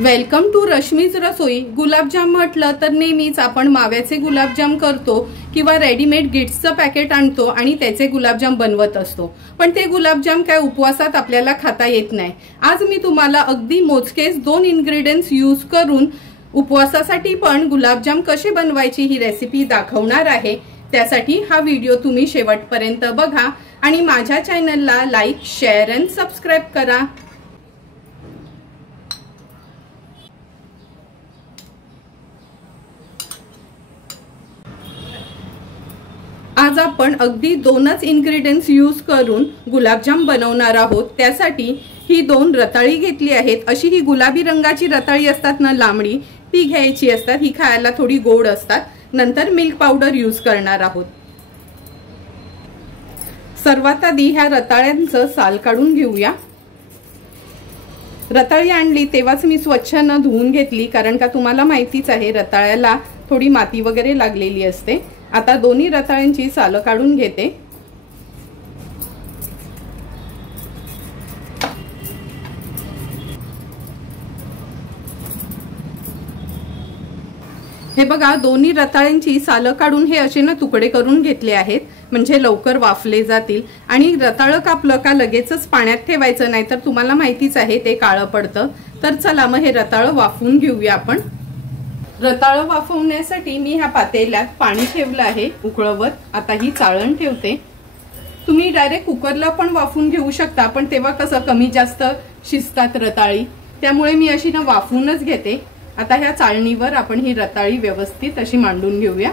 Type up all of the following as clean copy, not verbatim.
Welcome to Rashmi's रसोई। गुलाबजाम म्हटलं तर नेहमीच आपण माव्याचे गुलाबजाम करतो किंवा रेडीमेड गिट्सचं पॅकेट आणतो आणि त्याचे गुलाबजाम बनवत असतो, पण ते गुलाबजाम काय उपवासात आपल्याला खाता येत नाही। आज मी तुम्हाला अगदी मोजकेच 2 इन्ग्रेडियंट्स यूज करून उपवासासाठी पण गुलाबजाम कसे बनवायची ही रेसिपी दाखवणार आहे। त्यासाठी हा व्हिडिओ तुम्ही शेवटपर्यंत बघा आणि माझ्या चॅनलला लाईक, शेअर आणि सबस्क्राइब करा। आज आपण अगदी 2च इन्ग्रेडियंट्स यूज करून गुलाबजाम बनवणार आहोत। त्यासाठी ही 2 रताळी घेतली आहेत। अशी ही गुलाबी रंगाची रताळी असतात ना, लांबडी, ती घ्यायची असतात। ही खायला थोडी गोड असतात। नंतर मिल्क पावडर यूज करणार आहोत। सर्वात आधी ह्या रताळ्यांचं साल काढून घेऊया। रताळी आणली तेव्हाच मी स्वच्छ न धुवून घेतली, कारण का तुम्हाला माहितीच आहे रताळ्याला थोडी माती वगैरे लागलेली असते। आता दोन्ही रताळ्यांची साल काढून घेते। हे बघा, दोन्ही रताळ्यांची साल काढून हे असे ना तुकडे करून घेतले आहेत, म्हणजे लवकर वाफले जातील। आणि रताळ कापलं का लगेचच पाण्यात ठेवायचं नाही, तर तुम्हाला माहितीच आहे ते काळं पडतं। तर चला मग हे रताळ वाफवून घेऊया आपण। रताळ वाफवण्यासाठी मी ह्या पातेल्यात पाणी ठेवलं आहे उकळवत। आता ही चाळण ठेवते। तुम्ही डायरेक्ट कुकरला पण वाफवून घेऊ शकता, पण तेव्हा कसं कमी जास्त शिजतात रताळी, त्यामुळे मी अशी ना वाफवूनच घेते। आता ह्या चाळणीवर आपण ही रताळी व्यवस्थित अशी मांडून घेऊया।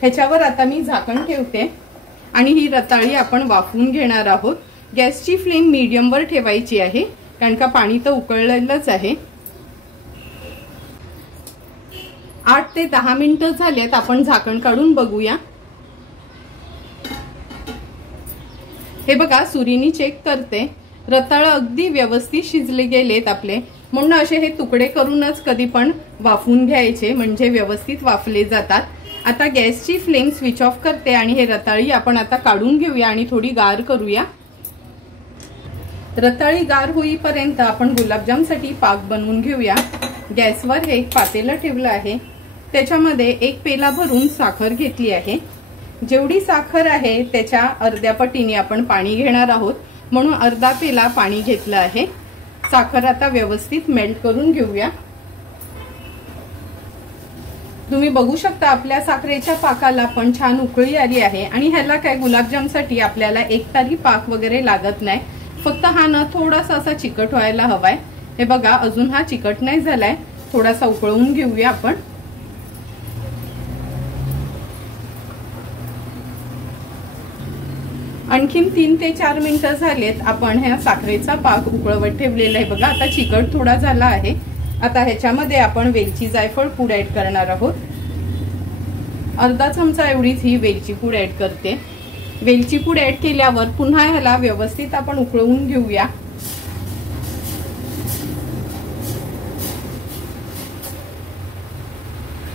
ह्याच्यावर आता मी झाकण ठेवते आणि ही रताळी आपण वाफवून घेणार आहोत। गॅसची फ्लेम मीडियम वर ठेवायची आहे, कारण का पाणी तर उकळलेलंच आहे। 8 ते 10 मिनिटं झालेत। आपण झाकण काढून बघूया। हे बघा, सुरीनी चेक करते, रताळ अगदी व्यवस्थित शिजले गेलेत आपले। म्हणून असे हे तुकडे करूनच कधी पण वाफवून घ्यायचे, म्हणजे व्यवस्थित वाफले जातात। आता गॅसची फ्लेम स्विच ऑफ करते आणि हे रताळी आपण आता काढून घेऊया आणि थोडी गार करूया। रताळी गार होईपर्यंत आपण गुलाबजामसाठी पाक बनवून घेऊया। गॅसवर हे पातेलं ठेवलं आहे, त्याच्यामध्ये 1 पेला भरून साखर घेतली आहे। जेवढी साखर आहे त्याच्या अर्ध्या पटीने आपण पाणी घेणार आहोत, म्हणून अर्धा पेला पाणी घेतलं आहे। साखर आता व्यवस्थित मेल्ट करून घेऊया। तुम्ही बघू शकता आपल्या साखरेच्या पाकाला पण छान उकळी आली आहे आणि ह्याला काय गुलाबजामसाठी आपल्याला एकतारी पाक वगैरे लागत नाही, फक्त हा ना थोडासा असा चिकट व्हायला हवाय। हे बघा, अजून हा चिकट नाही झालाय, थोडासा उकळवून घेऊया आपण। आणखीन 3 ते 4 मिनिटं झालेत। आपण ह्या साखरेचा पाक उकळवत ठेवलेला आहे। बघा, आता चिकट थोडा झाला आहे। आता ह्याच्यामध्ये आपण वेलची, जायफळ पूड ऍड करणार आहोत। अर्धा चमचा एवढीच ही वेलची पूड ऍड करते। वेलची पूड ऍड केल्यावर पुन्हा ह्याला व्यवस्थित आपण उकळवून घेऊया।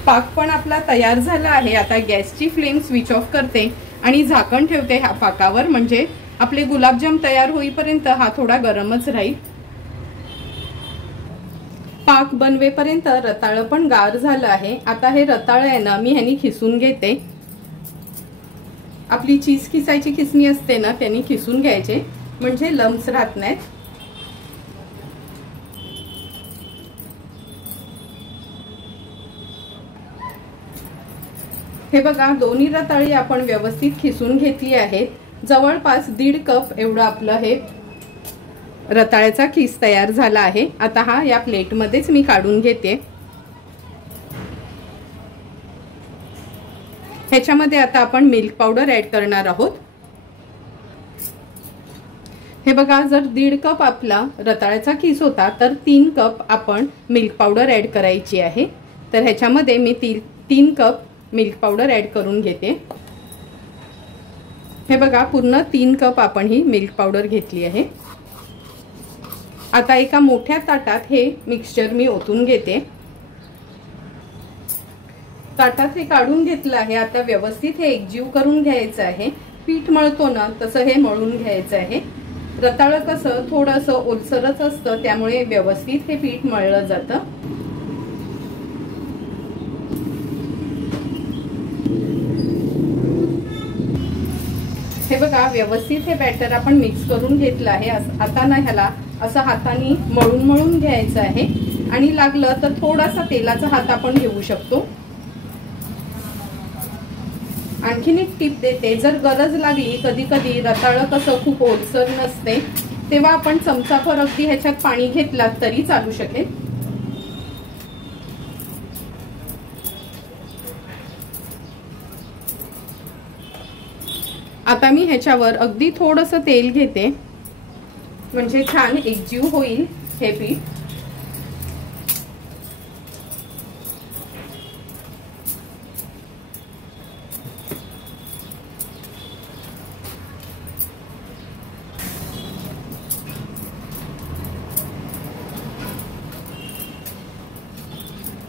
पाक पण आपला तयार झाला आहे। आता गॅसची फ्लेम स्विच ऑफ करते आणि झाकण ठेवते ह्या पाकावर, म्हणजे आपले गुलाबजाम तयार होईपर्यंत हा थोडा गरमच राहील। पाक बनवेपर्यंत रताळ पण गार झालं आहे। आता हे रताळ आहे ना मी ह्यानी खिसून घेते। आपली चीज खिसायची खिसणी असते ना, त्यांनी खिसून घ्यायचे, म्हणजे लम्स राहत नाहीत। हे बघा, दोन्ही रताळी आपण व्यवस्थित खिसून घेतली आहेत। जवळपास 1.5 कप एवढं आपलं हे रताळ्याचा खीस तयार झाला आहे। आता हा या प्लेटमध्येच मी काढून घेते। ह्याच्यामध्ये आता आपण मिल्क पावडर ऍड करणार आहोत। हे बघा, जर 1.5 कप आपला रताळ्याचा खीस होता तर 3 कप आपण मिल्क पावडर ऍड करायची आहे। तर ह्याच्यामध्ये मी 3 कप मिल्क पावडर ऍड करून घेते। हे बघा, पूर्ण 3 कप आपण ही मिल्क पावडर घेतली आहे। आता एका मोठ्या ताटात हे मिक्सचर मी ओतून घेते। ताटात हे काढून घेतलं आहे। आता व्यवस्थित हे एकजीव करून घ्यायचं आहे। पीठ मळतो ना तसं हे मळून घ्यायचं आहे। रताळ कसं थोडंसं ओलसरच असतं, त्यामुळे व्यवस्थित हे पीठ मळलं जातं। हे बघा, व्यवस्थित हे बॅटर आपण मिक्स करून घेतलं आहे। आता ना ह्याला असं हाताने मळून मळून घ्यायचं आहे आणि लागलं तर थोडासा तेलाचा हात आपण घेऊ शकतो। आणखीन एक टिप देते, जर गरज लागली कधी कधी रताळ कसं खूप ओलसर नसते, तेव्हा आपण चमचाभर अगदी ह्याच्यात पाणी घेतलात तरी चालू शकेल। आता मी ह्याच्यावर अगदी थोडंसं तेल घेते, म्हणजे छान एकजीव होईल हे पीठ।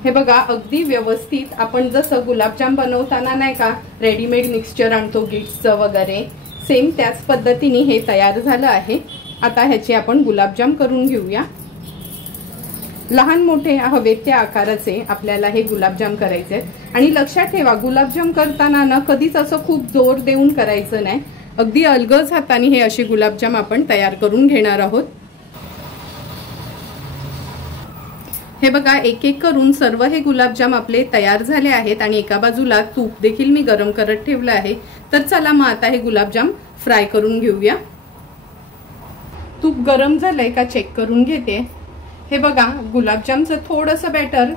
हे बघा, अगदी व्यवस्थित आपण जसं गुलाबजाम बनवताना नाही का रेडीमेड मिक्सचर आणतो गिट्सचं वगैरे, सेम त्याच पद्धतीने हे तयार झालं आहे। आता ह्याचे आपण गुलाबजाम करून घेऊया। लहान मोठे हवे त्या आकाराचे आपल्याला हे गुलाबजाम करायचे आणि लक्षात ठेवा, गुलाबजाम करताना ना कधीच असं खूप जोर देऊन करायचं नाही, अगदी अलगद हाताने हे असे गुलाबजाम आपण तयार करून घेणार आहोत। हे बघा, एक एक करून सर्व हे गुलाबजाम आपले तयार झाले आहेत आणि एका बाजूला तूप देखील मी गरम करत ठेवलं आहे। तर चला मग आता हे गुलाबजाम फ्राय करून घेऊया। तूप गरम झालंय का चेक करून घेते। हे बघा, गुलाबजामचं थोडंसं बॅटर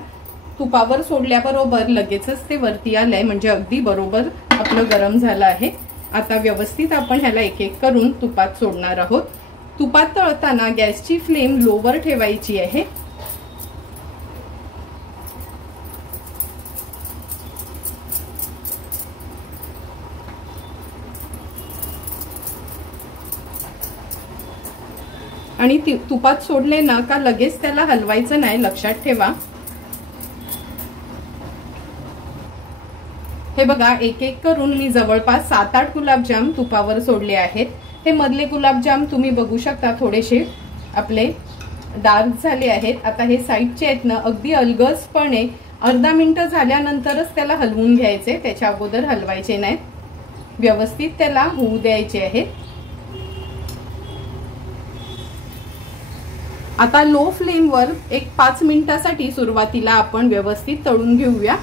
तुपावर सोडल्याबरोबर लगेचच ते वरती आलंय, म्हणजे अगदी बरोबर आपलं गरम झालं आहे। आता व्यवस्थित आपण ह्याला एक एक करून तुपात सोडणार आहोत। तुपात तळताना गॅसची फ्लेम लोवर ठेवायची आहे। आणि तुपात सोडले ना का लगेच त्याला हलवायचं नाही, लक्षात ठेवा। हे बघा, एक एक करून मी जवळपास 7-8 गुलाबजाम तुपावर सोडले आहेत। हे मधले गुलाबजाम तुम्ही बघू शकता थोडेसे आपले डार्क झाले आहेत। आता हे साईडचे आहेत ना, अगदी अलगदपणे अर्धा मिनिट झाल्यानंतरच त्याला हलवून घ्यायचे, त्याच्या अगोदर हलवायचे नाही, व्यवस्थित त्याला होऊ द्यायचे आहे। आता लो फ्लेमवर एक 5 मिनिटासाठी सुरुवातीला आपण व्यवस्थित तळून घेऊया।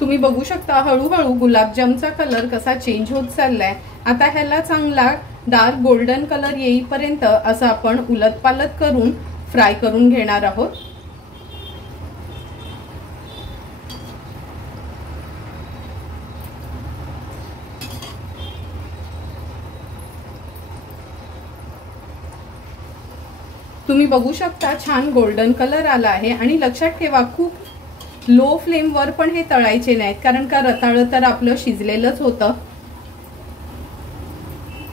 तुम्ही बघू शकता हळूहळू गुलाबजामचा कलर कसा चेंज होत चाललाय। आता ह्याला चांगला डार्क गोल्डन कलर येईपर्यंत असं आपण उलटपालट करून फ्राय करून घेणार आहोत। तुम्ही बघू शकता छान गोल्डन कलर आला आहे। आणि लक्षात ठेवा, खूप लो फ्लेमवर पण हे तळायचे नाहीत, कारण का रताळ तर आपलं शिजलेलंच होतं।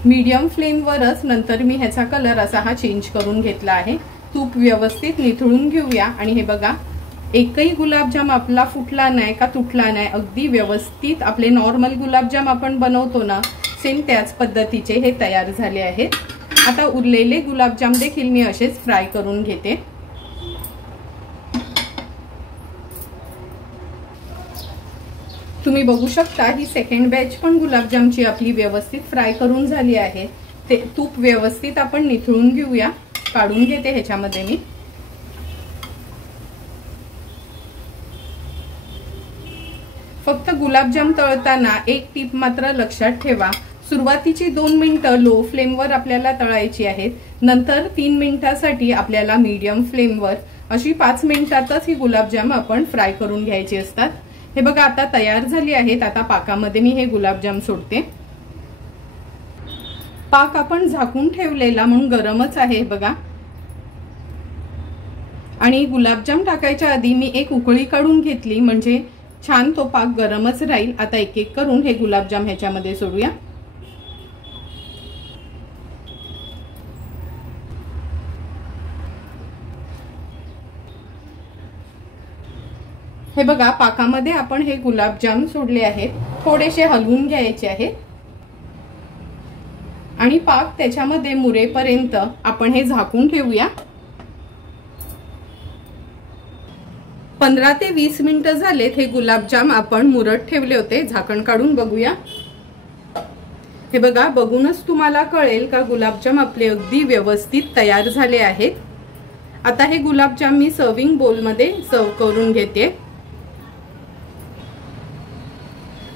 मीडियम फ्लेमवरच नंतर मी ह्याचा कलर असा हा चेंज करून घेतला आहे। तूप व्यवस्थित निथळून घेऊया आणि हे बघा, एकही गुलाबजाम आपला फुटला नाही का तुटला नाही, अगदी व्यवस्थित आपले नॉर्मल गुलाबजाम आपण बनवतो ना सेम त्याच पद्धतीचे हे तयार झाले आहेत। आता उरलेले गुलाबजाम देखील मी असेच फ्राय करून घेते। तुम्ही बघू शकता ही सेकंड बॅच पण गुलाबजामची आपली व्यवस्थित फ्राय करून झाली आहे। ते तूप व्यवस्थित आपण निथळून घेऊया, काढून घेते ह्याच्यामध्ये मी। फक्त गुलाबजाम तळताना एक टिप मात्र लक्षात ठेवा, सुरुवातीची 2 मिनिटं लो फ्लेमवर आपल्याला तळायची आहेत, नंतर 3 मिनिटांसाठी आपल्याला मीडियम फ्लेमवर, अशी 5 मिनिटातच ही गुलाबजाम आपण फ्राय करून घ्यायची असतात। हे बघा, आता तयार झाली आहेत। आता पाकामध्ये मी हे गुलाबजाम सोडते। पाक आपण झाकून ठेवलेला म्हणून गरमच आहे बघा। आणि गुलाबजाम टाकायच्या आधी मी एक उकळी काढून घेतली, म्हणजे छान तो पाक गरमच राहील। आता एक एक करून हे गुलाबजाम ह्याच्यामध्ये सोडूया। हे बघा, पाकामध्ये आपण हे गुलाबजाम सोडले आहेत, थोडेसे हलवून घ्यायचे आहेत आणि पाक त्याच्यामध्ये मुरेपर्यंत आपण हे झाकून ठेवूया। 15 ते 20 मिनिटं झालेत हे गुलाबजाम आपण मुरत ठेवले होते। झाकण काढून बघूया। हे बघा, बघूनच तुम्हाला कळेल का गुलाबजाम आपले अगदी व्यवस्थित तयार झाले आहेत। आता हे गुलाबजाम मी सर्विंग बोल मध्ये सर्व करून घेते।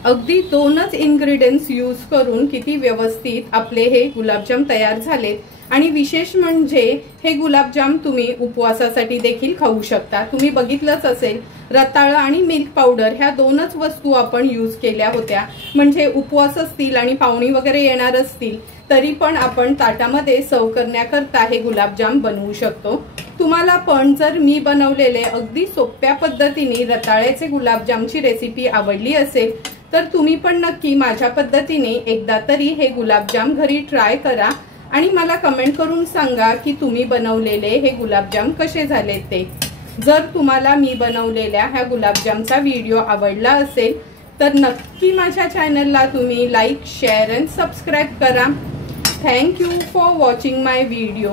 अगदी 2च इन्ग्रेडियंट्स यूज करून किती व्यवस्थित आपले हे गुलाबजाम तयार झालेत। आणि विशेष म्हणजे हे गुलाबजाम तुम्ही उपवासासाठी देखील खाऊ शकता। तुम्ही बघितलंच असेल, रताळ आणि मिल्क पावडर ह्या 2च वस्तू आपण यूज केल्या होत्या। म्हणजे उपवास असतील आणि पाहुणी वगैरे येणार असतील तरी पण आपण ताटामध्ये सर्व करण्याकरता हे गुलाबजाम बनवू शकतो। तुम्हाला पण जर मी बनवलेले अगदी सोप्या पद्धतीने रताळ्याचे गुलाबजामची रेसिपी आवडली असेल तर तुम्ही पण नक्की माझ्या पद्धतीने एकदा तरी हे गुलाबजाम घरी ट्राय करा आणि मला कमेंट करून सांगा की तुम्ही बनवलेले हे गुलाबजाम कसे झाले ते। जर तुम्हाला मी बनवलेल्या ह्या गुलाबजामचा व्हिडिओ आवडला असेल तर नक्की माझ्या चॅनलला तुम्ही लाईक, शेअर आणि सबस्क्राईब करा। Thank you for watching my video.